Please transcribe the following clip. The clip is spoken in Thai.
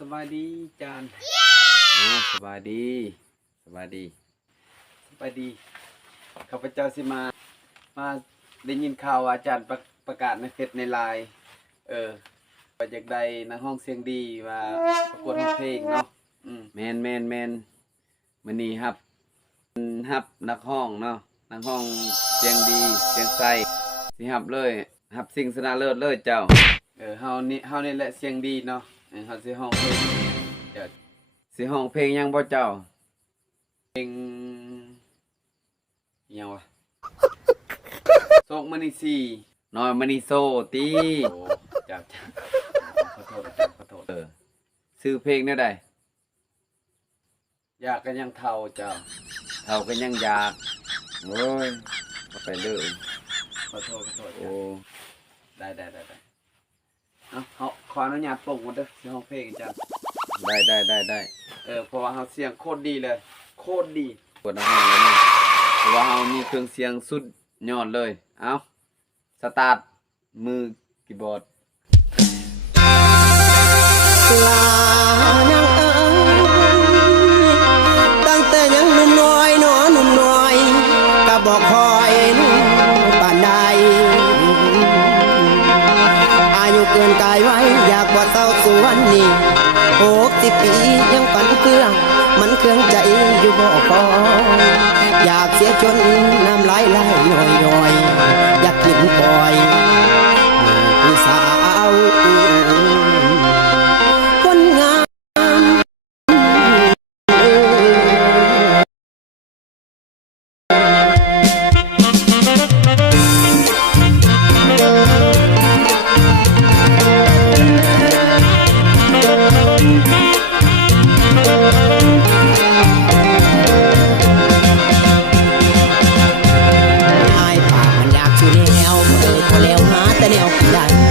สบายดีจานสบายดีสบายดีสบายดีข้าพเจ้าสิมาได้ยินข่าวอาจารย์ประกาศในเฟซในไลน์ว่าจากใดนักห้องเสียงดีว่าประกวดร้องเพลงเนาะแมนมื้อนี้ฮับนักห้องเนาะนักห้องเสียงดีเสียงใสสิฮับเลยฮับสิ่งชนะเลิศเลยเจ้าเฮานี่แหละเสียงดีเนาะเฮาสิห้องเพลงเดี๋ยวสิห้องเพลงยังบ่เจ้าเพลงยังวะโศกมณีสีน้อยมณีโซตีโอ้จ้าขอโทษชื่อเพลงแนวใดอยากกันยังเฒ่าเจ้าเฒ่ากันยังอยากโอ้ยไปเลยขอโทษโอ้ได้ขออนุญาตปลุกมาเด้อสิห้องเพลงจ้าได้เพราะว่าเฮาเสียงโคตรดีเลยโคตรดีปวดห้องแล้วนี่เพราะว่าเฮามีเครื่องเสียงสุดยอดเลยเอาสตาร์ทมือคีย์บอร์ดลายังตั้งแต่ยังหนุ่มน้อยหนุ่มน้อยก็บอกคอยป่านใดอายุเกินกายไว้อยากบ่เศร้าสวนนี้60 ปียังปั่นเครื่องมันเครื่องใจอยู่บ่พออยากเสียจนน้ำไหลย่อยอยากกินปล่อยผู้สาวคนงามอายป่านอยากสิแนวเมื่อพอแล้วหาแต่แนวได้